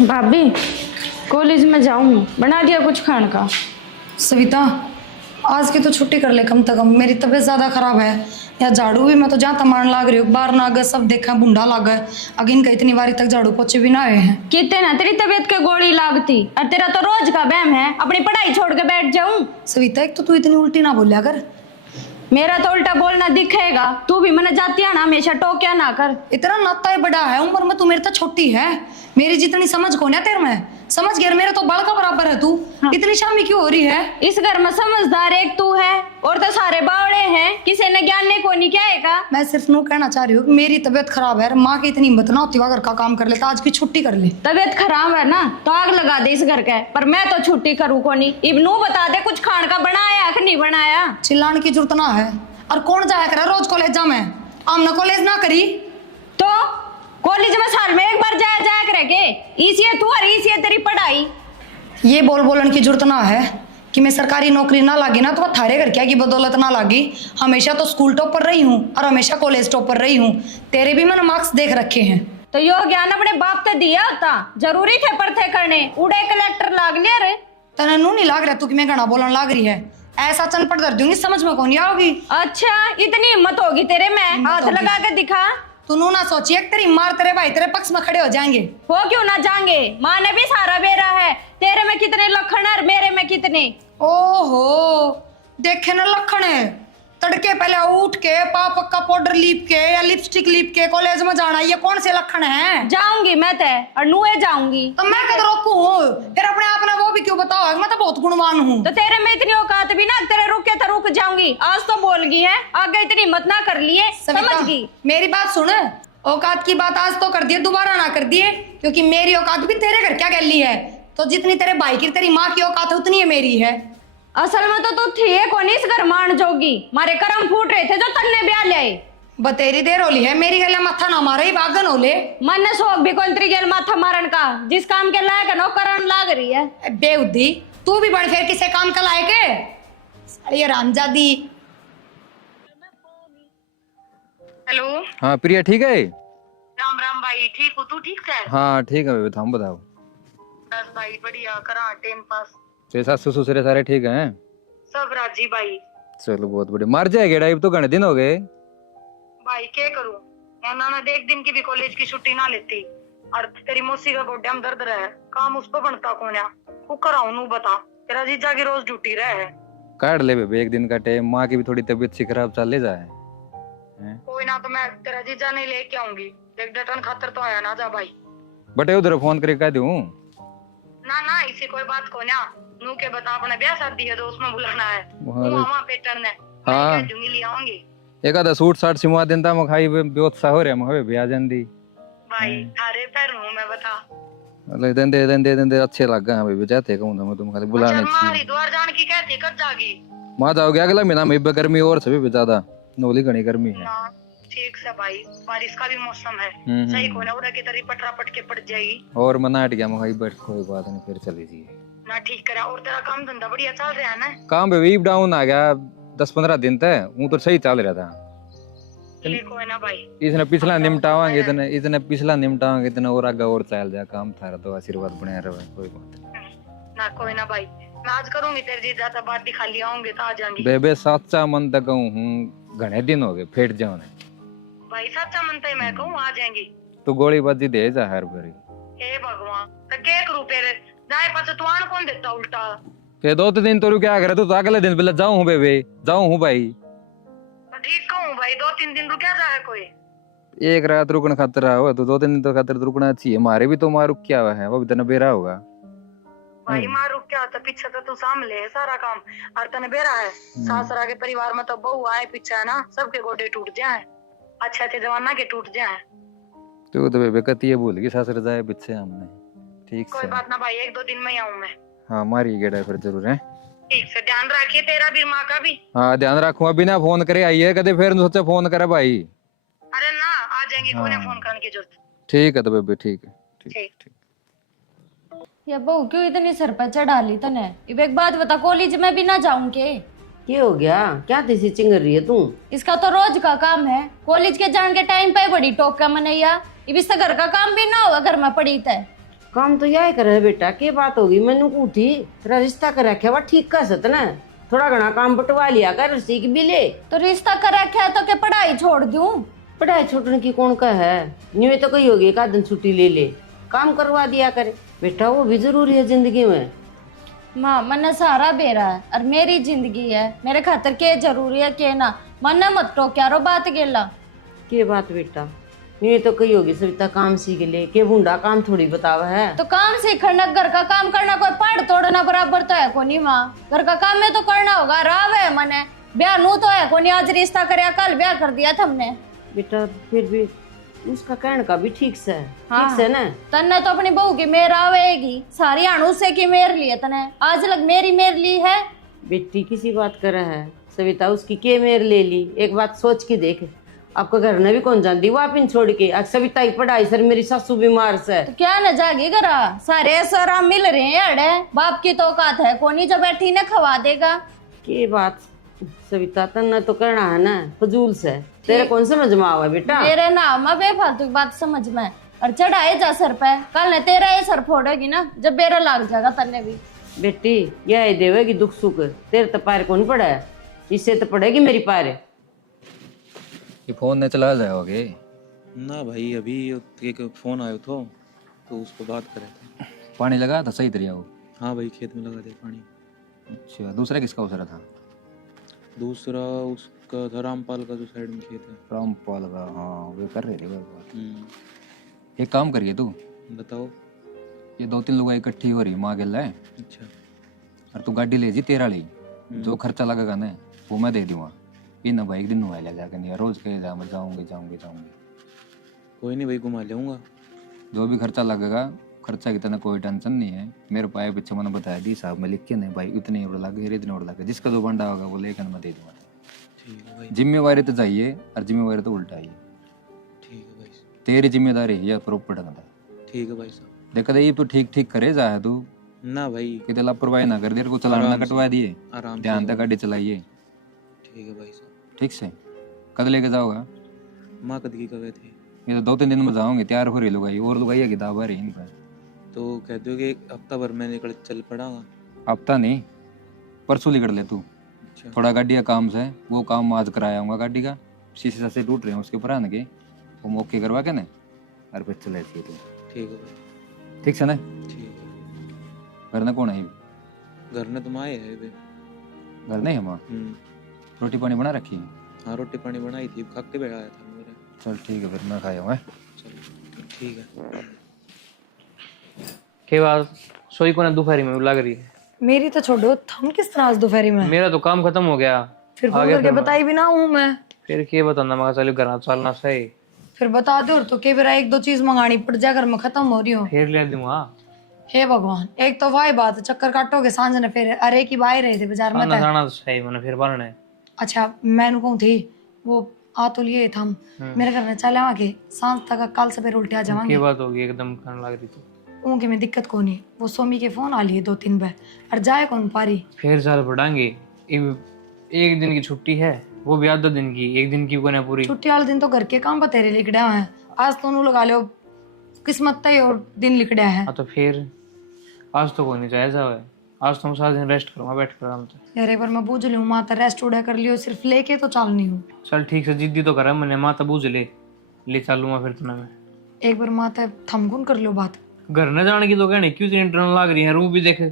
भाभी कॉलेज में जाऊँ, बना दिया कुछ खाने का। सविता, आज की तो छुट्टी कर ले कम से कम। मेरी तबीयत ज़्यादा खराब है। या झाड़ू भी मैं तो जहाँ तमाम लाग रही हूँ, बाहर ना गए, सब देखा बूंदा लाग गए। अगर इनका इतनी बारी तक झाड़ू पोछे भी ना आए हैं। कितने ना तेरी तबीयत के गोली लागती, और तेरा तो रोज का वहम है अपनी पढ़ाई छोड़ के बैठ जाऊं। सविता, एक तो तू इतनी उल्टी ना बोलिया कर। मेरा तो उल्टा बोलना दिखेगा, तू भी मैंने जाती है ना, हमेशा टोक्या ना कर। इतना नाता है बड़ा है उम्र में, तू मेरे तो छोटी है। मेरी जितनी समझ कौन है तेरे में, समझ गया मेरे तो बड़ का बराबर है तू। हाँ। इतनी शामी क्यों हो रही है? इस घर में समझदार एक तू है, और तो सारे बावड़े हैं, किसी ने ज्ञान ने को नहीं क्या है। मैं सिर्फ नू कहना चाह रही हूँ, मेरी तबीयत खराब है। माँ की इतनी हिम्मत ना होती घर का काम कर लेता, आज की छुट्टी कर ले। तबीयत खराब है ना तो आग लगा दे इस घर के, पर मैं तो छुट्टी करूँ को नहीं। इब्नू बता दे कुछ खान का बनाया कि नहीं बनाया। चिल्लाने की जरूरत ना है। और कौन जाया करे रोज कॉलेज जा? मैं आमना कॉलेज ना करी तो कॉलेज में साल में एक बार जाया जाया करेगे। इसी तू और इसी तेरी पढ़ाई। ये बोलन की जरूरत ना है कि मैं सरकारी नौकरी ना लागी ना तो वह थारे घर क्या की बदौलत ना लागी। हमेशा तो स्कूल टॉपर रही हूँ और हमेशा कॉलेज टॉपर रही हूँ। तेरे भी मैंने मार्क्स देख रखे हैं। तो यो ज्ञान अपने बाप ते दिया होता, जरूरी थे पढ़ते करने। उड़े कलेक्टर लाग लिया रे। तने नू नहीं लाग रहा तू कि मैं गाना बोलन लाग रही है। ऐसा चनपट कर दूंगी, समझ में कौन आओगी। अच्छा, इतनी हिम्मत होगी तेरे में, हाथ लगा के दिखा। तू नू ना सोचिए तेरी मार तेरे भाई तेरे पक्ष में खड़े हो जाएंगे। वो क्यों ना जाएंगे, माँ ने भी सारा बेरा है। तेरे में कितने लखन है और मेरे में कितने। ओहो, देखे ना लखन है। तड़के पहले उठ के पाप का पाउडर लीप के या लिपस्टिक लीप के कॉलेज में जाना, ये कौन से लखन है? जाऊंगी मैं ते और नुए जाऊंगी। तो मैं कद रोकू? फिर अपने आप ने वो भी क्यों बताओ? मैं तो बहुत गुणवान हूँ। तो तेरे में इतनी औकात भी ना, तेरे रुके तो रुक जाऊंगी। आज तो बोल गई है, आगे इतनी हिम्मत ना कर लिए। समझ गई? मेरी बात सुन, औकात की बात आज तो कर दिए, दोबारा ना कर दिए, क्योंकि मेरी औकात भी तेरे घर क्या गल ली है। तो जितनी तेरे भाई की तेरी माँ की औकात है उतनी है मेरी है। असल में तो तू थी है कौन इस घर मान जोगी। मारे कर्म फूट रहे थे जो तन्ने ब्याह ले। बतेरी देर होली है, मेरी गले माथा ना मारे, बागन होले। मन ने शौक भी कौन तरी गेल माथा मारन का, जिस काम के लायक है नो करन लाग रही है। बेउद्दी, तू भी बड़ फिर किसे काम का लायक है? साली रामजादी। हेलो। हाँ प्रिया, ठीक है? राम राम भाई, ठीक हो? तू ठीक है? हाँ ठीक है, हम बताओ। बस भाई बढ़िया, करा टाइम पास। तेरे सास ससुर सारे ठीक हैं? सब राजी भाई। चलो बहुत बढ़िया। मर जाएगा डाइव तो घने दिन हो गए। भाई क्या करूं, ना देख दिन की भी कॉलेज की छुट्टी ना लेती। और तेरी मौसी का गोड्या में दर्द रहे, काम उस पर बनता कौन है? कुकर आऊं नू बता, तेरा जीजा की रोज ड्यूटी रहे। काट ले बेबे एक दिन का टाइम, माँ की भी थोड़ी तबीयत सी खराब चल ले जाए। कोई ना, तो मैं तेरा जीजा नहीं लेके आऊंगी। एक डटन खातर तो आया ना जा भाई। बटे उधर फोन करके कह दूं? ना इसी कोई बात को ना नू के बता, अपने ब्याह शादी है तो उसमें बुलाना है। मामा पेटर ने हाँ दूंगी, ले आऊंगी। एक आधा सूट साट सिमवा देता मैं, खाई बेउत्साह हो रहा मैं भी आ जांदी भाई थारे पैर हूं मैं, बता। अल्लाह दे अच्छे लग गए भाई, जाते कहूं मैं तुम खाली बुलाने मां हरिद्वार जान की कहती कर जागी। मां जाओगे अगला महीना में, गर्मी और से भी ज्यादा नोली घनी गर्मी है। ठीक से भाई, बारिश का भी मौसम है। सही को ना उड़ा की तरी पटरा पटके पड़ जाएगी। और मना हट गया मैं, बट कोई बात नहीं, फिर चली जी ना ठीक करा। और तेरा काम धंधा बढ़िया चल रहा है ना? काम भी डाउन आ गया 10-15 दिन तक, वो तो सही चल रहा था। कोई ना भाई, इसने पिछला निपटावांगे, इतने पिछला निपटावांगे, इतना और आगे और चल जाए काम थारा, तो आशीर्वाद बने रहे। कोई बात ना, कोई ना भाई, मैं आज करूंगी तेरे जी ज्यादा बात दिखा लिया होंगे तो आ जाएंगे। बेबे सच्चा मन तक हूँ, घने दिन हो गए फेट जाओ ने भाई। सच्चा मनता ही मैं कहूँ आ जाएंगी। तू गोलीबाजी दे जा हर बारी। हे भगवान, तो क्या करूं फिर? जाए पास तो आन कौन देता उल्टा? फिर 2 दिन तो क्या करे, तो अगले दिन पहले जाऊं हूँ बेबे, जाऊं हूँ भाई। ठीक कहूँ भाई, 2-3 दिन रुक जाए कोई। एक रात रुकने खातिर हुआ तो 2-3 दिन तो खातिर तो रुकना चाहिए। हमारे भी तो मार रुक क्या हुआ है, वो भी तो बेरा होगा भाई। मार रुक क्या होता, पीछे तो तू सामले है सारा काम, और तने बेरा है। सासरा के परिवार में तो बहू आए पीछे है ना, सबके गोडे टूट जाए, अच्छे अच्छे जमाना के टूट जाए। तो बेबे कती ये भूल गई सासर जाए पीछे हमने। ठीक कोई से बात ना भाई, 1-2 दिन में ही आऊं मैं। हाँ मारी गेड़ा फिर जरूर है। ठीक से ध्यान रखिए, तेरा भी माँ का भी। हाँ ध्यान रखूंगा, बिना फोन करे आइए कदे, फिर सोचा फोन करे भाई। अरे ना, आ जाएंगे, कोई ना फोन करने की जरूरत। ठीक है तो बेबे, ठीक है ठीक। ये बहू क्यों इतनी सर पर चढ़ा ली तने? अब एक बात बता, कॉलेज में भी ना जाऊं के? क्या हो गया? क्या तेजी चिंगर रही है तू? इसका तो रोज का काम है, कॉलेज के जाने के टाइम पे बड़ी टोका मनैया। अब इससे घर का काम भी ना होगा, घर में पड़ी थे। काम तो यही करे बेटा, के बात होगी मैनू कूठी तेरा रिश्ता कर रखे वा ठीक कर सत ना, थोड़ा घना काम बटवा लिया कर सीख भी ले। तो रिश्ता कर रखा है तो क्या पढ़ाई छोड़ दूं? पढ़ाई छोड़ने की कौन का है, न्यू तो कही होगी एक आध दिन छुट्टी ले ले, काम करवा दिया करे बेटा, वो भी जरूरी है जिंदगी में। माँ मन सारा बेरा है और मेरी जिंदगी है, मेरे खातर के जरूरी है के ना, मन मत टोक्या रो बात गेला। के बात बेटा, न्यू तो कही होगी सविता काम सीख ले, के बूढ़ा काम थोड़ी बतावा है। तो काम सीखना, घर का काम करना कोई पहाड़ तोड़ना बराबर तो है कोनी माँ, घर का काम में तो करना होगा। राव है मने ब्याह नू तो है कोनी, आज रिश्ता करया कल ब्याह कर दिया तुमने। बेटा फिर भी उसका कहने का भी ठीक से है, हाँ। ठीक से ना। तन्ने तो अपनी बहू की मेर आवेगी, सारी अणु से की मेर लिए तने, आज लग मेरी मेर ली है। बेटी किसी बात कर रहा है सविता, उसकी के मेर ले ली, एक बात सोच के देख, आपका घर ने भी कौन जानती वो आप इन छोड़ के। आज सविता की पढ़ाई सर, मेरी सासू बीमार से, तो क्या न जागी करा, सारे सरा मिल रहे हैं अड़े, बाप की तो औकात है कोनी जो बैठी ने खवा देगा। के बात सविता तन्ने तो करना है ना, फजूल से तेरे कौन समझ में आवा बेटा। मेरे नाम में बेफालतू की बात समझ में, और चढ़ाए जा सर पे, कल ने तेरा ये सर फोड़ेगी ना, जब बेरा लाग जाएगा तन्ने भी। बेटी यह देवेगी दुख सुख, तेरे तो पैर कौन पड़ा है, इससे तो पड़ेगी मेरी पैर। ये फोन ने चला जाओगे? ना भाई, अभी एक फोन आयो तो उस पर बात करे थे। पानी लगा था सही तरिया वो? हाँ भाई, खेत में लगा दिया पानी। अच्छा, दूसरा किसका उसरा था? दूसरा उसका था रामपाल का, जो साइड में खेत है। रामपाल का, हाँ वो कर रहे थे बात। हम्म। एक काम करिए तू, बताओ। ये 2-3 लोग इकट्ठी हो रही माँ गेल है, अच्छा। और तू गाड़ी ले जी तेरा ले, जो खर्चा लगेगा ना वो मैं दे दूंगा। इन भाई एक दिन नुआ ले जाकर नहीं, रोज कहे जा मैं जाऊंगी जाऊंगी जाऊंगी। कोई नहीं भाई, घुमा लेऊंगा। जो भी खर्चा लगेगा, खर्चा की तरह कोई टेंशन नहीं है। मेरे पाए पीछे मैंने बताया दी साहब में लिख के नहीं भाई, इतने और लगे इतने और लगे, जिसका जो बंडा होगा वो लेकर मैं दे दूंगा। ठीक है भाई। जिम्मेवारी तो चाहिए और जिम्मेवारी तो उल्टा ही। ठीक है भाई। तेरी जिम्मेदारी है प्रॉपर ढंग से। ठीक है भाई साहब। देखा ये तो ठीक ठीक करे जा है तू, ना भाई कितने लापरवाही ना कर, देर को चलाना ना कटवा दिए, आराम से ध्यान से गाड़ी चलाइए। ठीक है भाई साहब। ठीक से कद लेके जाओगा? माँ कद की कवे थे, ये तो 2-3 दिन में जाओगे, तैयार हो रही लुगाई और लुगाई किताब आ रही इन पर। तो कहते हो कि एक हफ्ता भर में निकल चल पड़ागा। हफ्ता नहीं, परसों निकल ले तू। अच्छा। थोड़ा गाड़ी का काम से, वो काम आज कराया हूँ गाड़ी का, शीशे से टूट रहे हैं उसके पुराने के, वो मौके करवा के ना और फिर चले तू। ठीक है भाई। ठीक से ना? ठीक है। घर में कौन है? घर में तुम आए है बे। घर नहीं है माँ? रोटी पानी बना रखी है? हाँ रोटी पानी बनाई थी, खा के बैठा था मेरे। चल ठीक है, फिर मैं खाया हूँ। चल ठीक है। के बाद सोई को ना दोपहरी में लग रही है। मेरी तो छोड़ो, हम किस तरह आज दोपहरी में? मेरा तो काम खत्म हो गया, फिर फोन करके बताई भी ना हूँ मैं। फिर के बताना, मैं चलो घर चलना सही। फिर बता दो, और तो के बेरा 1-2 चीज मंगानी पड़ जाए, घर में खत्म हो रही हो। फिर ले दूंगा। हे भगवान, एक तो वाई बात, चक्कर काटोगे सांझ ने, फिर अरे की बाई रहे थे बाजार में। खाना खाना तो सही मैंने फिर बनना है। अच्छा मैंने कहूँ थी वो आ तो लिए थे हम, मेरे घर में चले वहाँ के सांझ तक, कल सवेरे उल्टे आ जावांगे। की बात होगी, एकदम करने लग रही थी। उनके में दिक्कत कौन है, वो सोमी के फोन आ लिए 2-3 बार, और जाए कौन पारी। फिर चल पड़ांगे, एक दिन की छुट्टी है, वो भी आधा दिन की, एक दिन की को ना पूरी। छुट्टी वाले दिन तो घर के काम बतेरे लिखड़े हुए हैं, आज तो उन्होंने लगा लो किस्मत तय और दिन लिखड़ा है। हाँ तो फिर आज तो कोई नहीं चाहे जावे, आज तो हम सारा दिन रेस्ट करूँगा बैठ कर आराम से। यार एक बार मैं बूझ लूँ, माता रेस्ट उड़ा कर लियो, सिर्फ लेके तो चलनी हूँ। चल ठीक से, जिद्दी तो करा मैंने, माता बूझ ले चलूंगा फिर तो मैं। एक बार माता थमगुन कर लो बात। घर न जाने की तो कहने क्यों इंटरनल लाग रही है, रूम भी देखे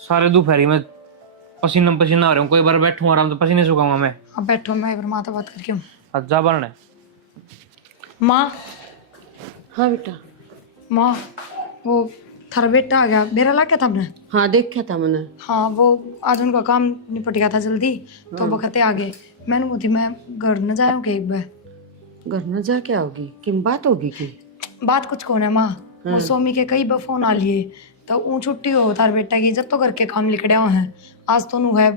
सारे दोपहरी में पसीना पसीना आ रहे हूँ, कोई बार बैठूँ आराम से पसीने सुखाऊंगा मैं। अब बैठो, मैं एक बार माता बात करके हूँ। आज जा बनना है। माँ, हाँ बेटा। माँ वो थारा बेटा आ गया, बेरा ला क्या था हमने? हाँ देखा था मैंने। हाँ वो आज उनका काम निपट गया था जल्दी, तो बखते आ गए। मैंने बोली मैं घर न जाऊँगी एक बार। घर न जा क्या होगी, किम बात होगी की? बात कुछ कौन है माँ, वो सोमी के कई बार फोन आ लिए, तो ऊँ छुट्टी हो तार बेटा की, जब तो घर के काम लिखड़े हुए हैं, आज तो नू है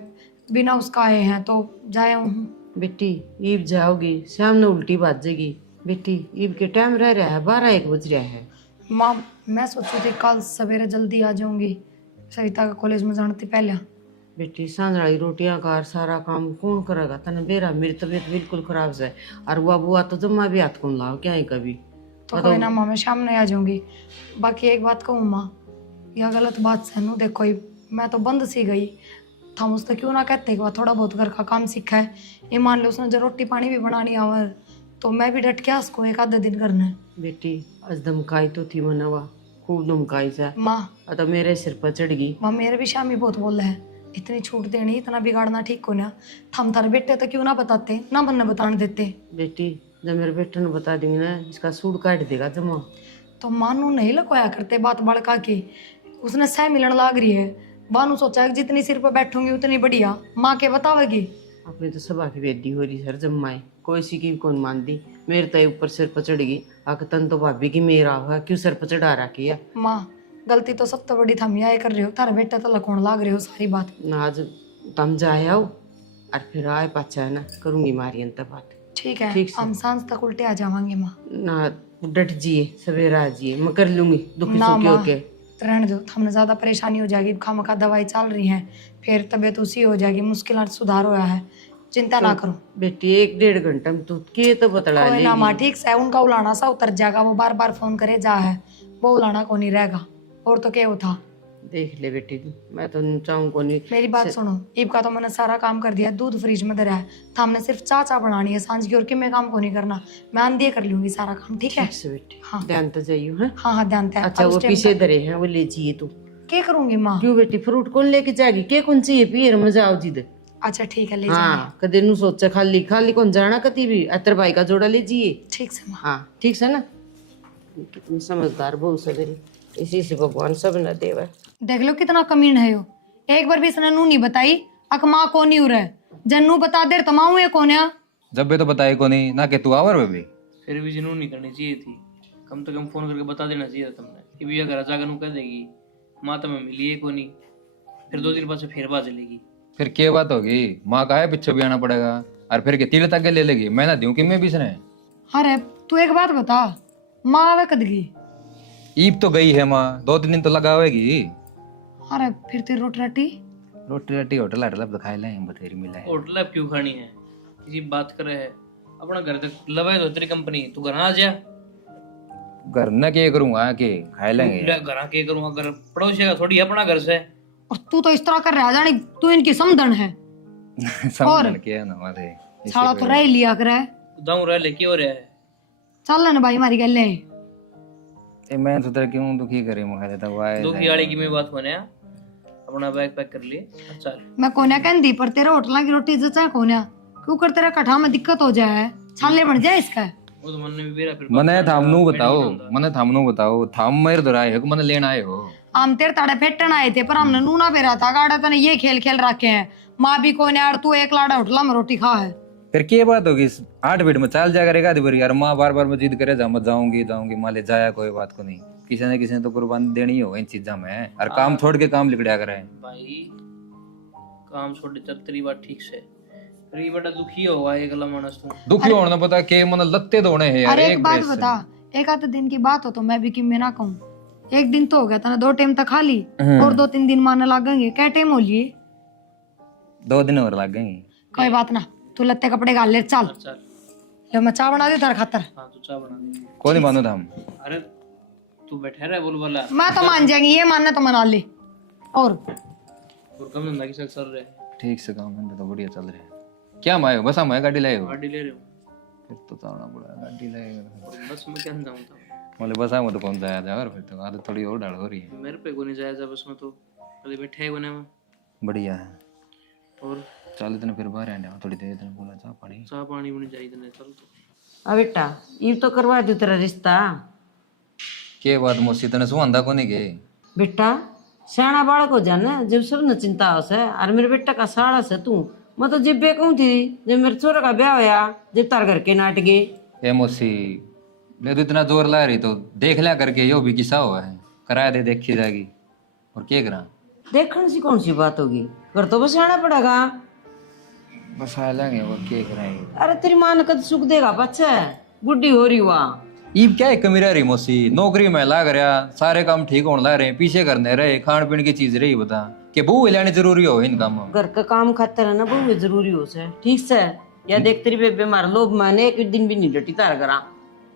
बिना उसका आए हैं, तो जाए हूँ। बेटी ईब जाओगी, शाम ने उल्टी बाजेगी। बेटी ईब के टाइम रह रहा है, 12-1 बज रहा है। माँ मैं सोची थी कल सवेरे जल्दी आ जाऊंगी, सविता का कॉलेज में जाने से पहले। बेटी सांझ रोटियां कार सारा काम कौन करेगा तने बेरा, मेरी तबीयत बिल्कुल खराब है, और वो बुआ तो जम्मा भी हाथ कौन लाओ क्या है कभी। तो कोई ना माँ, मैं शाम में आ जाऊंगी। बाकी एक बात कहूँ माँ, यह गलत बात सहनू देखो, मैं तो बंद सी गई। हम उससे क्यों ना कहते कि वह थोड़ा बहुत घर का काम सीखा है। ये मान लो उसने जो रोटी पानी भी बनानी आवर, तो मैं भी डट के उसको एक आधे दिन करना है। बेटी आज धमकाई तो थी मनवा, खूब धमकाई से माँ तो मेरे सिर पर चढ़ गई। माँ मेरे भी शामी बहुत बोला है, इतनी छूट देनी, इतना बिगाड़ना ठीक को ना। हम थारे बेटे तो क्यों ना बताते, ना बनने बताने देते। बेटी जब मेरे बेटे ने बता देंगे ना, इसका सूट काट देगा जमा। तो मानू नहीं लकोया करते बात बड़का की, उसने सह मिलन लाग रही है। बानू सोचा कि जितनी सिर पर बैठूंगी उतनी बढ़िया, माँ के बतावेगी। अपने तो सभा की बेदी हो रही सर जम्माए, कोई सी की कौन मानती। मेरे तो ऊपर सिर पर चढ़ गई, आके तन तो भाभी की मेरा हुआ, क्यों सिर पर चढ़ा रखी है। माँ गलती तो सब तो बड़ी थम आए कर रहे हो, थारे बेटा तो लकोण लाग रहे हो सारी बात। ना आज तम जाए आओ और फिर आए पाचा है ना, करूंगी मारी अंत बात। ठीक है, ठीक से। हम सांझ तक उल्टे आ जावांगे माँ। ना डट जिए, सवेरा आ जिए, मैं कर लूंगी दुखी ना सुखी माँ, होके। रहने दो, हमने ज्यादा परेशानी हो जाएगी। खामखा दवाई चल रही है, फिर तबीयत उसी हो जाएगी, मुश्किल सुधार होया है, चिंता ना करो। बेटी 1-1.5 घंटा में तू के तो बतला कोई ले। ना माँ, ठीक से उनका उलाना सा उतर जाएगा, वो बार बार फोन करे जा है, वो उलाना को नहीं रहेगा। और तो क्या था, देख ले बेटी तू, मैं तो चाहूँ को नहीं। मेरी बात सुनो, ईब का तो मैंने सारा काम कर दिया, दूध फ्रिज में धरा है, तो हमने सिर्फ चाचा बनानी है सांझ की, और कि मैं काम को नहीं करना, मैं आंधी कर लूंगी सारा काम। ठीक है? ठीक से बेटी, हाँ। ध्यान तो जाइयो है। हाँ हाँ ध्यान है। अच्छा वो पीछे धरे हैं, वो ले जिए तू। क्या करूंगी माँ? क्यों बेटी, फ्रूट कौन लेके जाएगी, के कौन चाहिए पिए मजा आओ जिद। अच्छा ठीक है, ले जाएंगे। हाँ कदे नु सोचा खाली खाली कौन जाना कती भी, अतर भाई का जोड़ा ले जिए। ठीक से माँ। हाँ ठीक से ना, कितनी समझदार बहु सवेरी, इसी से भगवान सब न देवा। देख लो कितना कमीन है यो, एक बार भी इसने नू नहीं बताई, अक माँ को नहीं उरे, जन्नू बता दे तो माँ ये कौन है। जब भी तो बताए को नहीं ना, कि तू आवर बेबी। फिर भी जिनू नहीं करनी चाहिए थी, कम से कम फोन करके बता देना चाहिए था तुमने कि भैया घर जाकर नू कह देगी माँ तो मैं मिली है को नहीं, फिर 2 दिन बाद से फिर बात चलेगी। फिर क्या बात होगी, माँ का है पीछे भी आना पड़ेगा, और फिर के तीर तक के ले लेगी, मैं ना दूं कि मैं भी इसने। अरे तू एक बात बता, माँ आवे कदगी? ईब तो गई है माँ, 2-3 दिन तो लगावेगी। अरे फिर तेरी रोटी राटी? रोटी राटी होटल हाटल अब खाए लें, बतेरी मिला है। होटल अब क्यों खानी है, किसी बात कर रहे हैं, अपना घर तक लवाए तो तेरी कंपनी, तू घर आ जा। घर न के करूंगा, के खाए लेंगे। घर के करूंगा, घर पड़ोसी का थोड़ी अपना घर से। और तू तो इस तरह कर रहा जानी, तू इनकी समधन है। समझ के ना मारे साला तो रह लिया करे, दाऊ रह लेके हो रहा है। चल ना भाई हमारी गल है। ए मैं सोच रहा क्यों दुखी करे, मुझे देता वाए दुखी वाली की मैं बात होने, अपना बैग पैक कर लिए चल। मैं कोन्या कहती, पर तेरा होटल की रोटी जचा कोन्या, क्यों कर तेरा कठा में दिक्कत हो जाए, छाले बन जाए इसका। वो तो मन में भी फिर मने थामनू बताओ, मने थामनू बताओ, थाम मेरे दर आए हो कि मने लेना आए हो? हम तेरे ताड़े फेटन आए थे, पर हमने नूना पे रहा था गाड़ा, तने ये खेल खेल रखे हैं, माँ भी कोन्या और तू एक लाड़ा होटला में रोटी खा है। फिर क्या बात होगी, 8 मिनट में चल जा करेगा यार। माँ बार बार जिद करे जा मत जाऊंगी जाऊंगी, माँ ले जाया, कोई बात को नहीं, किसी ने किसी ने तो कुर्बानी देनी ही होगा इन चीजा में, और काम छोड़ के काम लिखड़ा करे भाई, काम छोड़ चल तेरी बात ठीक से, फिर ये बड़ा दुखी होगा एक गला मानस तू। दुखी होना पता के मन लत्ते धोने हैं यार। अरे एक बात ब्रेस से। बता, एक आधे दिन की बात हो तो मैं भी कि मैं ना कहूँ, एक दिन तो हो गया था ना, 2 टाइम तक खा ली, और 2-3 दिन मारने लगेंगे, क्या टाइम हो लिए? 2 दिन और लग गए। कोई बात ना, तू लत्ते कपड़े गाल ले, चल चल ले, मैं चाय बना दे तेरे खातर। हाँ तू चाय बना दे। कौन ही मानो था हम? अरे तू बैठे रहे बोल वाला, मैं तो मान जाएंगी, ये मानना तो मना ले। और कम धंधा की चल रहे हैं। ठीक से काम धंधा तो बढ़िया चल रहे हैं। क्या माए बस हम गाड़ी लाए हो? गाड़ी ले रहे हो? फिर तो चलना पड़ा, गाड़ी लाए बस मैं क्या जाऊँ था, बोले बस हम तो कौन जाया जाए, और फिर तो आदत थोड़ी और डाल हो रही है। मेरे पे को नहीं जाया बस में, तो अरे बैठे है कोने में। बढ़िया है, और चल इतने फिर बाहर आने थोड़ी देर, इतने बोला चाह पानी भी नहीं चाहिए इतने, चल तो। अब बेटा ये तो करवा दू तेरा रिश्ता। के बात मोसी तने सुहांदा कोनी के? बेटा सियाना बालक हो जाना, जब सब न चिंता हो से, और मेरे बेटा का साड़ा से तू, मैं तो जब कहूँ थी जब मेरे छोरा का ब्याह होया, जब तार घर के नाट गए। ए मोसी ले तो इतना जोर ला रही, तो देख लिया करके, यो भी किस्सा हुआ है, कराया दे देखी जाएगी, और क्या करा? देखने से कौन सी बात होगी, घर तो बस आना पड़ेगा। बस आ लेंगे, और क्या कराएंगे? अरे तेरी माँ ने कद सुख देगा बच्चा, बुढ़ी हो रही हुआ। ईब क्या है कमी रह रही मोसी, नौकरी में लाग रहा, सारे काम ठीक होने ला रहे, पीछे करने रहे, खान पीने की चीज रही, बता कि बहू लानी जरूरी हो इन काम में? घर का काम खातर है ना बहु जरूरी हो से, ठीक से। या देख तेरी बेबे मार लोभ माने एक दिन भी नहीं डटी तार करा।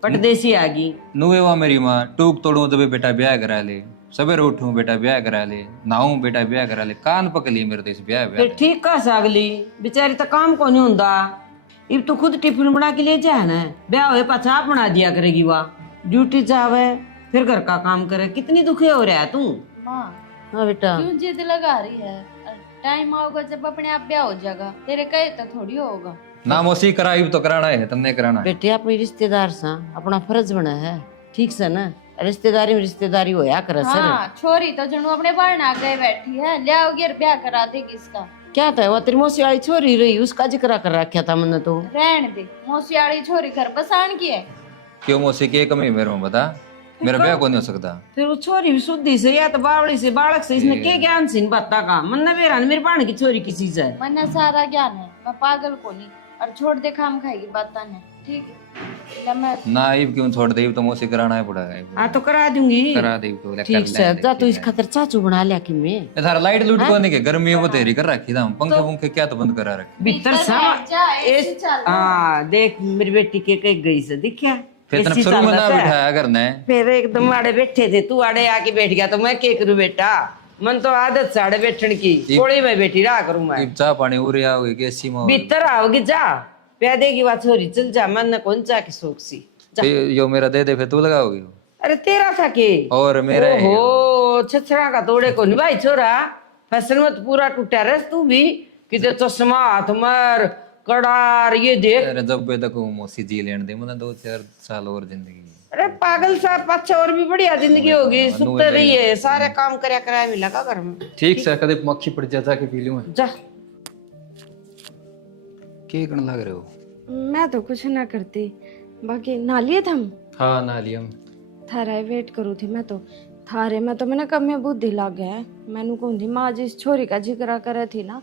परदेसी आ गई। नुए वा मेरी माँ टूक तोड़ू तो बेटा ब्याह करा ले, सवेरे उठूं बेटा ब्याह करा ले, नहाऊं बेटा ब्याह करा ले, कान पकली मेरे तो इस ब्याह फिर ब्याह। ठीक का सागली बेचारी तो काम को नहीं होता। इब तो खुद टिफिन बना के ले जाए ना, ब्याह हुए पाछा आप बना दिया करेगी। वह ड्यूटी जावे फिर घर का काम करे, कितनी दुखी हो रहा है तू। माँ हाँ बेटा, क्यों जिद लगा रही है? टाइम आओगा जब अपने आप ब्याह हो जाएगा, तेरे कहे तो थोड़ी होगा। ना मौसी करा तो कराना है, तन्ने कराना है। बेटे अपनी रिश्तेदार सा अपना फर्ज बना है, ठीक से ना। रिश्तेदारी में रिश्तेदारी होया करे सर। हाँ छोरी तो जनू अपने बाढ़ गए बैठी है, ले आओगे और ब्याह करा देगी इसका। क्या था वो तेरी मौसी वाली छोरी रही, उसका जिक्र कर रखा था मैंने तो। रहने दे, मौसी वाली छोरी घर बसान की है। क्यों मौसी की कमी मेरे में बता, मेरा ब्याह को नहीं हो सकता। फिर वो छोरी भी शुद्धि से या तो बावड़ी से बालक से, इसने क्या ज्ञान सिंह बाता का मन बेरा मेरे बाण की छोरी की चीज है। मन सारा ज्ञान है, मैं पागल को नहीं। और छोड़ दे खाम खाएगी बात ने, ठीक है मैं ना इब क्यों छोड़ दे, तो मौसी कराना है पड़ेगा। हाँ तो करा दूंगी, करा दे तो ठीक से। जा तू इस खातर चाचू बना लिया कि मैं थारा लाइट लूट को नहीं के गर्मी वो तेरी कर रखी था, पंखे पंखे क्या तो बंद करा रखे। भीतर सा हाँ देख मेरी बेटी के कहीं गई से दिखा। फिर इतना शुरू में ना बिठाया करना है। फिर एकदम आड़े बैठे थे, तू आड़े आके बैठ गया तो मैं क्या करूँ बेटा, मन तो आदत से आड़े बैठने की, थोड़ी मैं बैठी रहा करूँ मैं। इब चाह पानी उरे आओगे कैसी माँ भीतर आओगी जा, प्या देगी बात छोरी चल जा, मन कौन चा के शौक सी। यो मेरा दे दे फिर तू लगाओगी। अरे तेरा था के और मेरा है। ओहो छछड़ा का तोड़े को नहीं भाई छोरा, फैशन में तो पूरा टूटा रहे तू भी, किते चश्मा हाथ मार कड़ार ये देख। अरे जब बे तक मौसी जी लेने दे, मतलब 2-4 साल और जिंदगी। अरे पागल सा, पाछा और भी बढ़िया जिंदगी होगी, सुख तो रही है, सारे काम करया कराया मिला का घर में। ठीक से कदे मक्खी पड़ जा के पी लूं मैं। जा के करने लग रहे हो? मैं तो कुछ ना करती, बाकी ना लिए थम हाँ ना लिया थारा वेट करू थी। मैं तो थारे में तो मैंने कम में बुद्धि लग गया। मैंने कहूँ थी माँ जिस छोरी का जिक्र करे थी ना,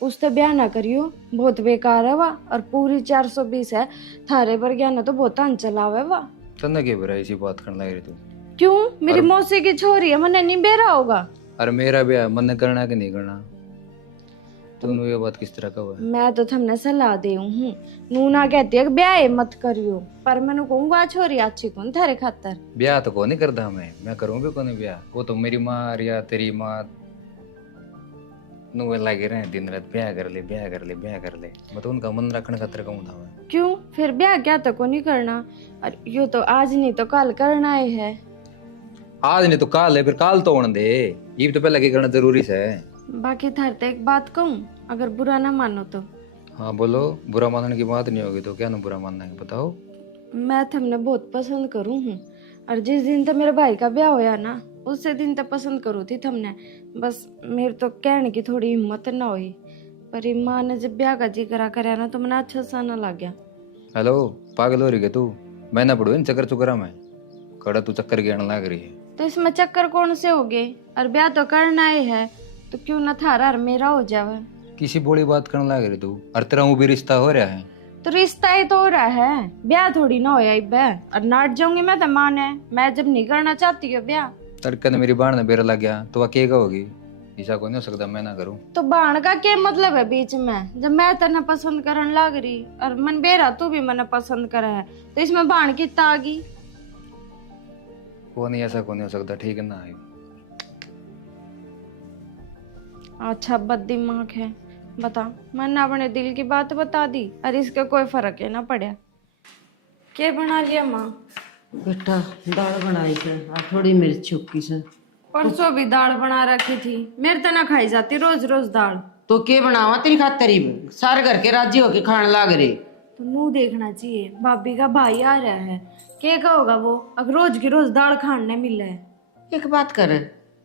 उससे ब्याह ना करियो, बहुत बेकार है वाह, और पूरी 420 है थारे पर गया ना तो बहुत अंचलावे वाह। तन्ने के बुरा इसी बात करने लग रही तू? क्यों? मेरी मौसी की छोरी है, मैंने नहीं बेरा होगा। अरे मेरा ब्याह मन करना कि नहीं करना, तुम ये बात किस तरह का हुआ? मैं तो थमने सलाह दे हूँ, नूना कहती है ब्याह मत करियो, पर मैंने कहूँगा छोरी अच्छी कौन थारे खातर। ब्याह तो को नहीं करता मैं करूँ भी को नहीं ब्याह। वो तो मेरी माँ या तेरी माँ नुए लगे रहे दिन रात ब्याह कर ले ब्याह कर ले ब्याह कर ले, मैं तो उनका मन रखने खातिर कहूँ था मैं। क्यों? फिर ब्याह क्या तो को नहीं करना, और यो तो आज नहीं तो कल करना ही है। आज नहीं तो काल है, फिर काल तो होने दे, ये तो पहले करना जरूरी है। बाकी थार तो एक बात कहूँ, अगर बुरा ना मानो तो। हाँ बोलो, बुरा मानने की बात नहीं होगी तो क्या ना बुरा मानना है बताओ। मैं थमने बहुत पसंद करूँ हूँ, और जिस दिन तो मेरे भाई का ब्याह होया ना, उसे दिन तो पसंद करूँ थी थमने, बस मेरे तो कहने की थोड़ी हिम्मत ना हुई। पर माँ ने जब ब्याह का जिक्र कराया ना तो मैंने अच्छा सा ना लग गया। हेलो पागल हो रही है तू? मैं ना पढ़ू इन चक्कर चुकरा में, कड़ा तू चक्कर गिरने लग रही है। तो इसमें चक्कर कौन से हो गए, और ब्याह तो करना ही है, तो क्यों ना थारा और मेरा हो जावे। किसी बोली बात करने लग रही तू, और तेरा वो भी रिश्ता हो रहा है। तो रिश्ता ही तो हो रहा है, ब्याह थोड़ी ना होया इब्बे, और नाट जाऊंगी मैं तो माने, मैं जब नहीं करना चाहती हूँ ब्याह। तड़के ने मेरी बाण ने बेरा लग गया तो वह क्या होगी? ऐसा कोई नहीं हो सकता मैं ना करूं। तो बाण का क्या मतलब है बीच में? जब मैं तेने पसंद करने लग रही और मन बेरा तू भी मैंने पसंद करा है, तो इसमें बाण की तागी? वो नहीं, ऐसा कोई नहीं हो सकता, ठीक है ना? अच्छा बद दिमाग है, बता। मैंने अपने दिल की बात बता दी और इसका कोई फर्क है ना पड़ा। क्या बना लिया माँ? बेटा दाल बनाई से, थोड़ी मिर्च चुपकी से। परसों भी दाल बना रखी थी, मेरे तो ना खाई जाती रोज रोज दाल। तो के बनावा तेरी खातर ही, सारे घर के राजी होके खाने लाग रहे। तो मुंह देखना चाहिए, भाभी का भाई आ रहा है, क्या कहोगा वो अगर रोज की रोज दाल खाने मिले। एक बात कर,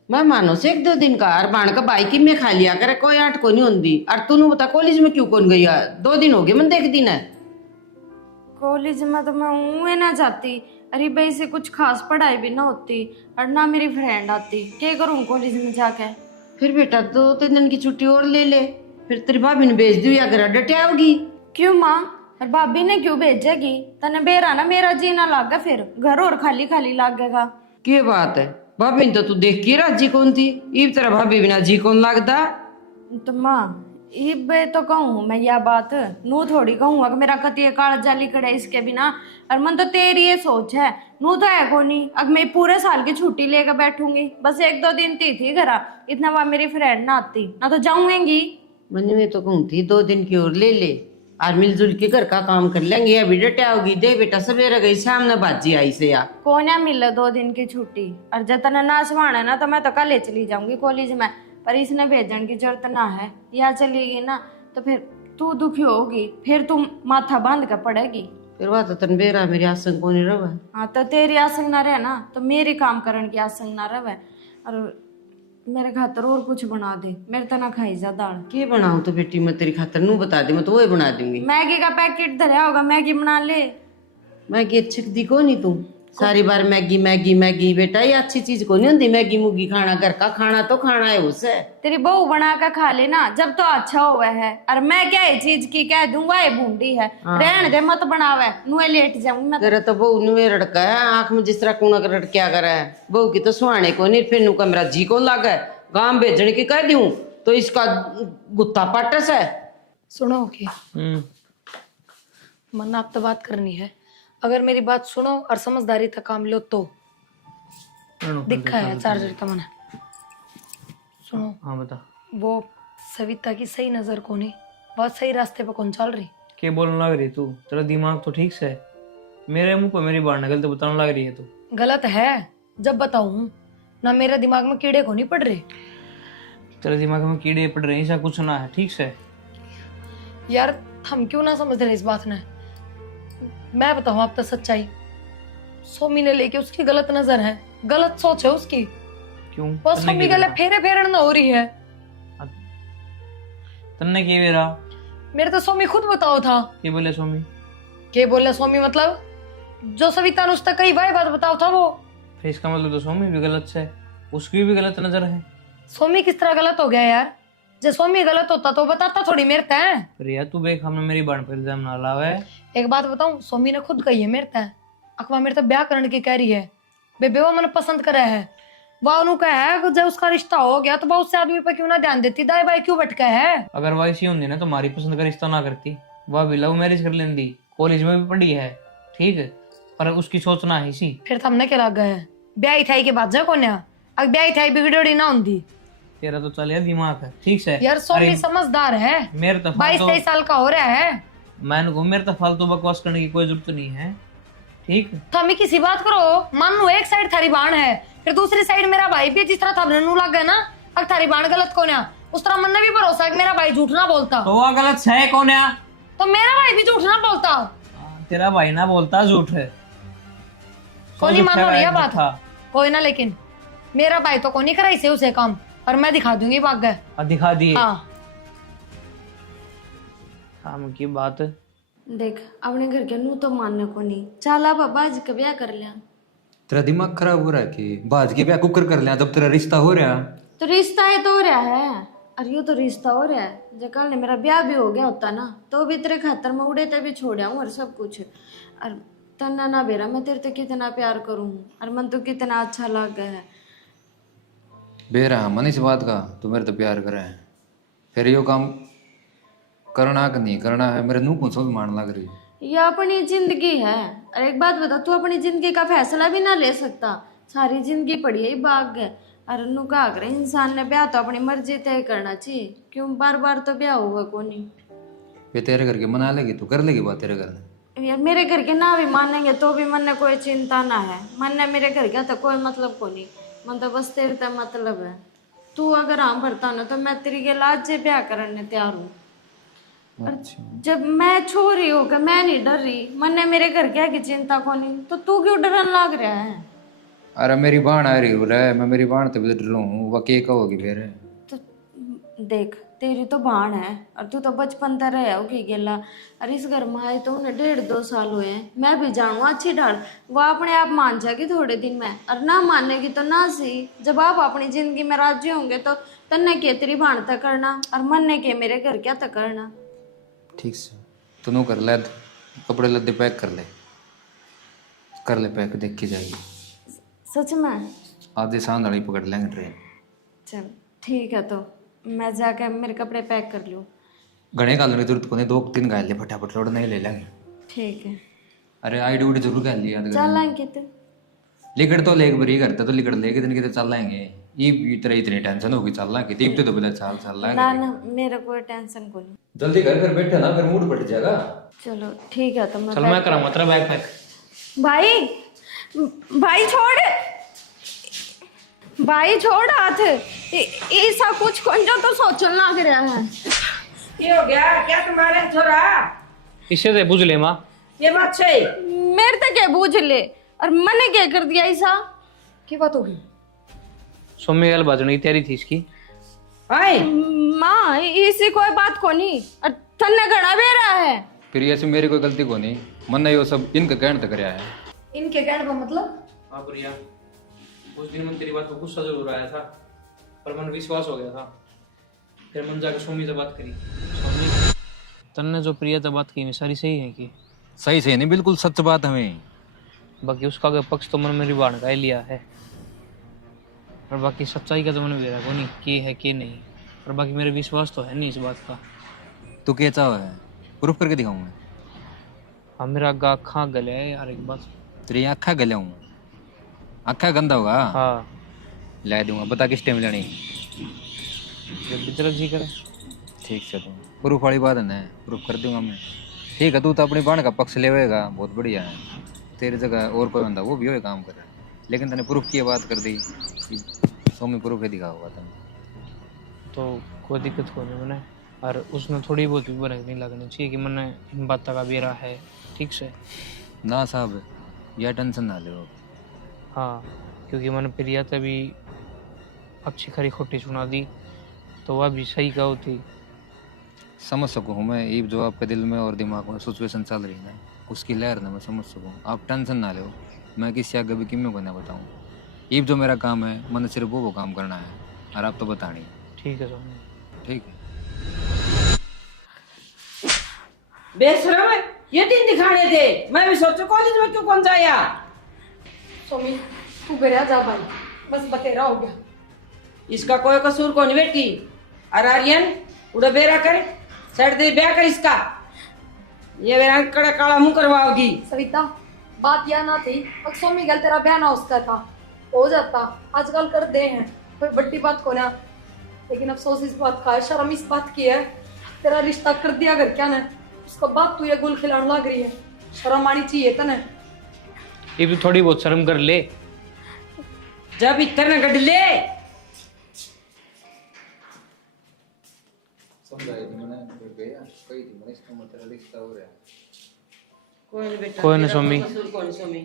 मैं मानो से 1-2 दिन का और बाण का भाई की मैं खा लिया करे, कोई आठ को नहीं होती। और तूने बता कॉलेज में क्यों कौन गई? 2 दिन हो गए मन देख दिन है। कॉलेज में तो मैं हूँ ना जाती, अरे भाई से कुछ खास पढ़ाई भी ना होती, और ना मेरी फ्रेंड आती, क्या करूँ कॉलेज में जाके। फिर बेटा 2-3 दिन की छुट्टी और ले ले, फिर तेरी भाभी ने भेज दी या घर डटिया होगी। क्यों माँ? और भाभी ने क्यों भेजेगी? तने बेरा ना मेरा जीना लागा, फिर घर और खाली खाली लागेगा। क्या बात है, भाभी ने तो तू देख के राजी कौन थी, इब तेरा भाभी बिना जी कौन लगता। तो माँ इबे तो कहूँ मैं यह बात नू थोड़ी कहूँगा कि मेरा कति काल जाली कड़े इसके बिना। और मन तो तेरी ये सोच है, नू तो है को नहीं। अब मैं पूरे साल की छुट्टी लेकर बैठूंगी, बस 1-2 दिन थी घरा, इतना वहां मेरी फ्रेंड ना आती ना तो जाऊंगी। मैंने मैं तो कहूँ थी 2 दिन की और ले ले और मिलजुल के घर का काम कर लेंगे। अभी डटा होगी दे बेटा, सवेरे गई शाम ने बाजी आई से यार। कौन है मिल 2 दिन की छुट्टी, और जतन ना सवाना ना तो मैं तो कल ही चली जाऊंगी कॉलेज में, पर इसने भेजने की जरूरत ना है। या चलेगी ना तो फिर तू दुखी होगी, फिर तू माथा बांध कर पड़ेगी। फिर वह तो तन बेरा मेरी आसंग को नहीं रहा। हाँ तो तेरी आसंग ना रहे ना तो मेरी काम करने की आसंग ना रहे। और मेरे खातर और कुछ बना दे, मेरे तो ना खाई जा दाल। के बनाऊं तो बेटी मैं तेरी खातर नू बता दे, मैं तो वही बना दूंगी। मैगी का पैकेट धरा होगा, मैगी बना ले। मैगी अच्छी दी को नहीं तू सारी बार मैगी मैगी मैगी। बेटा ये अच्छी चीज को नहीं होती मैगी मुगी खाना, घर का खाना तो खाना है उसे। तेरी बहू बना कर खा लेना जब तो अच्छा हुआ है। और मैं क्या ये चीज की कह दूंगा ये बूंदी है, रहने दे मत बनावे, नुए लेट जाऊंगी मैं। तेरा तो बहू नुए रड़का है, आंख में जिस तरह कूना कर रड़क्या करे है। बहू की तो सुहाने को नहीं, फिर नु कमरा जी को लागे गांव भेजने की कह दूं तो इसका गुत्ता पाटस है। सुनो के मन आप तो बात करनी है, अगर मेरी बात सुनो और समझदारी तक काम लो तो दिखा है चार्जर का मन। सुनो हाँ बता। वो सविता की सही नजर को नहीं, बहुत सही रास्ते पर कौन चल रही। क्या बोलने लग रही तू? तेरा दिमाग तो ठीक से है, मेरे मुंह पे मेरी बात नकल तो बताने लग रही है तू। गलत है जब बताऊं ना, मेरे दिमाग में कीड़े को नहीं पड़ रहे। तेरे दिमाग में कीड़े पड़ रहे हैं ऐसा कुछ ना है, ठीक से। यार हम क्यों ना समझ रहे इस बात ने। मैं बताऊं आप तो सच्चाई, सोमी ने लेके उसकी गलत नजर है, गलत सोच है उसकी। क्यों? बस सोमी गले फेरे फेरन ना हो रही है। तन्ने के मेरा मेरे तो सोमी खुद बताओ था। क्या बोले स्वामी? के बोले सोमी मतलब जो सविता ने उस तक कई बात बताओ था वो। फिर इसका मतलब तो स्वामी भी गलत है, उसकी भी गलत नजर है। सोमी किस तरह गलत हो गया यार? जब सोमी गलत होता तो बताता थोड़ी मेरे तय। रिया तू बेख हमने मेरी बाण पर इल्जाम ना लावे। एक बात बताऊं, सोमी ने खुद कही है मेरे तय, अकवा मेरे तक ब्याह करने की कह रही है। बेबे वो मैंने पसंद करा है, वह उन्होंने कहा है कि जब उसका रिश्ता हो गया तो बहुत से आदमी पे क्यों ना ध्यान देती, दाई बाई क्यों भटका है। अगर वह ऐसी होती ना तो हमारी पसंद का रिश्ता ना करती, वह भी लव मैरिज कर लेती, कॉलेज में भी पढ़ी है, ठीक है, पर उसकी सोच ना है इसी। फिर तो हमने क्या लग गए ब्याह थाई के बाद जा कोन्या, अगर ब्याह थाई बिगड़ी ना होती। तेरा तो चल यार दिमाग है, ठीक से यार सोमी समझदार है, मेरे तो 22-23 साल का हो रहा है। मैंने को मेरे तो फालतू बकवास करने की कोई जरूरत नहीं है, ठीक। तो हमें किसी बात करो, मान लो एक साइड थारी बाण है, फिर दूसरी साइड मेरा भाई भी, जिस तरह था नू लग गया ना अगर थारी बाण गलत कौन है, उस तरह मन ने भी भरोसा है कि मेरा भाई झूठ ना बोलता। तो वह गलत है कौन है? तो मेरा भाई भी झूठ ना बोलता। तेरा भाई ना बोलता झूठ है। कोई नहीं मानो नहीं बात कोई ना, लेकिन मेरा भाई तो कोई नहीं कराई से उसे काम, और मैं दिखा दूंगी भाग गए। दिखा दिए। हाँ काम की बात। देख अपने घर के नू तो मानने को नहीं, चला बाबा आज का ब्याह कर लिया। तेरा दिमाग खराब हो रहा है कि बाज के ब्याह कुकर कर लिया जब तेरा रिश्ता हो रहा। तो रिश्ता है तो हो रहा है, और यूँ तो रिश्ता हो रहा है। जब कल ने मेरा ब्याह भी हो गया होता ना तो भी तेरे खातर में उड़े तभी छोड़ा हूँ और सब कुछ। और तना ना बेरा मैं तेरे तो कितना प्यार करूँ, और मन तो कितना अच्छा लग गया है। बेरा मन इस बात का तू मेरे तो प्यार करे है, फिर यो काम करना कि नहीं करना है मेरे नू को मान लग रही। ये अपनी जिंदगी है, और एक बात बता, तू अपनी जिंदगी का फैसला भी ना ले सकता, सारी जिंदगी पड़ी है भाग है। और नू कहा करे इंसान ने ब्याह तो अपनी मर्जी तय करना चाहिए, क्यों बार बार तो ब्याह हुआ को नहीं। ये तेरे घर के मना लेगी तू कर लेगी बात तेरे घर में। यार मेरे घर के ना भी मानेंगे तो भी मन ने कोई चिंता ना है, मन ने मेरे घर का तो कोई मतलब को नहीं, मन तो बस तेरे तक मतलब है। तू अगर हाँ भरता ना तो मैं तेरी के लाज से ब्याह करने तैयार हूँ। जब मैं छोरी होकर मैं नहीं डर रही, मन ने मेरे घर क्या की चिंता को नहीं, तो तू क्यों डरन लग रहा है? अरे मेरी बाण आ रही हो रहा है, मैं मेरी बाण तो डरू हूँ, वह के कहोगी फिर। तो देख तेरी तो बाण है, और तू तो बचपन तक रहा होगी गेला, और इस घर में आए तो उन्हें 1.5-2 साल हुए हैं। मैं भी जानू अच्छी ढाल, वो अपने आप मान जाएगी थोड़े दिन में, और ना मानेगी तो ना सही। जब आप अपनी जिंदगी में राजी होंगे तो तन्ने के तेरी बाण तक करना, और मन ने के मेरे घर क्या तक करना। ठीक से तू कर ले, कपड़े लद्दे पैक कर ले पैक, देख के जाएगी। सच में? आधे सांध वाली पकड़ लेंगे ट्रेन। चल ठीक है, तो मैं जाकर मेरे कपड़े पैक कर लूँ। घने काल की जरूरत को नहीं, 2-3 घायल ले फटाफट रोड नहीं ले लेंगे। ठीक है अरे आईडी उडी जरूर कर लिया चल अंकित। लिकड़ तो लेक बरी करता तो लिकड़ लेके दिन के चल लाएंगे। ये इतनी इतनी टेंशन होगी चल ला के दीपते तो बोला चल चल ना लाएंगे। ना मेरा कोई टेंशन को नहीं। जल्दी घर पर बैठे ना फिर मूड फट जाएगा। चलो ठीक है तो मैं चल मैं करा मतलब बैग पैक। भाई भाई छोड़, भाई छोड़ हाथ। ऐसा कुछ कौन जो तो सोचल ना कर रहा है। क्या हो गया? क्या तुम्हारे छोरा? इससे से पूछ ले माँ। ये बात है। मेरे तक क्या बूझ ले और मैंने क्या कर दिया ऐसा। की बात होगी? सोमी गल बाजने की तैयारी थी इसकी। आए माँ इसी कोई बात को नहीं और तन्ने घड़ा भी रहा है। फिर ऐसे मेरी कोई गलती को नहीं, मन ने ये सब इनका कहने तक रहा है। इनके कहने का मतलब? हाँ प्रिया, उस दिन मन तेरी बात को गुस्सा जरूर आया था पर मन विश्वास हो गया था। फिर मन जाकर सोमी से बात करी। सोमी तन्ने जो प्रिया से बात की सारी सही है कि? सही से नहीं, बिल्कुल सच बात हमें। बाकी उसका अगर पक्ष तो मन में रिवान का ही लिया है और बाकी सच्चाई का तो मैंने बेरा को नहीं कि है कि नहीं। और बाकी मेरे विश्वास तो है नहीं इस बात का। तू क्या चाह है? प्रूफ करके दिखाऊं मैं? हाँ मेरा आगा आँखा गले है यार एक बात। तेरी आँखा गले हूँ, आँखा गंदा होगा। हाँ ला दूंगा, बता किस टाइम लेनी। जब भी तेरा जी करे। ठीक से तुम प्रूफ वाली बात है ना, प्रूफ कर दूंगा मैं। ठीक है तू तो अपनी बहन का पक्ष लेवेगा, बहुत बढ़िया है। तेरी जगह और कोई बंदा वो भी वही काम करे, लेकिन तूने प्रूफ की बात कर दी कि सोमी प्रूफ ही दिखा होगा तुम तो कोई दिक्कत को नहीं मैंने। और उसमें थोड़ी बहुत भी बरक नहीं लगनी चाहिए कि मैंने इन बातों का बेरा है ठीक से ना साहब, यह टेंशन ना लो। हाँ क्योंकि मैंने प्रिया तभी अच्छी खरी खोटी सुना दी तो वह भी सही कहो थी। समझ सकूँ मैं ये जो आपके दिल में और दिमाग में सिचुएशन चल रही है उसकी लहर ना मैं समझ सकूँ। आप टेंशन ना लो, मैं किसी आगे भी किम्मे को ना बताऊँ। ये जो मेरा काम है मैंने सिर्फ वो काम करना है और आप तो बतानी है। ठीक है सोमी। ठीक है बेशरम है, ये दिन दिखाने थे। मैं भी सोचू कॉलेज में क्यों कौन जाया। सोमी तू घर आ जा भाई, बस बतेरा हो गया। इसका कोई कसूर कौन बेटी। और आर्यन उड़ा बेरा करे साइड दे ब्याह कर इसका। ये मेरा कड़ा काला मुंह करवाओगी। सविता बात यह ना थी, अब सोमी गल तेरा ब्याह ना उसका था हो जाता, आजकल कर दे हैं कोई बड़ी बात को ना। लेकिन अफसोस इस बात का है, शर्म इस बात की है तेरा रिश्ता कर दिया घर क्या ने, उसका बाप तू ये गुल खिलाने लग रही है। शर्म आनी चाहिए तने। ये भी थोड़ी बहुत शर्म कर ले। जब इतना गड ले समझाई थी मैंने, फिर गया कही थी मैंने इसका मतलब रिश्ता हो रहा है। कोई नहीं बेटा, कोई नहीं तेरा सोमी। कसूर कौन सोमी।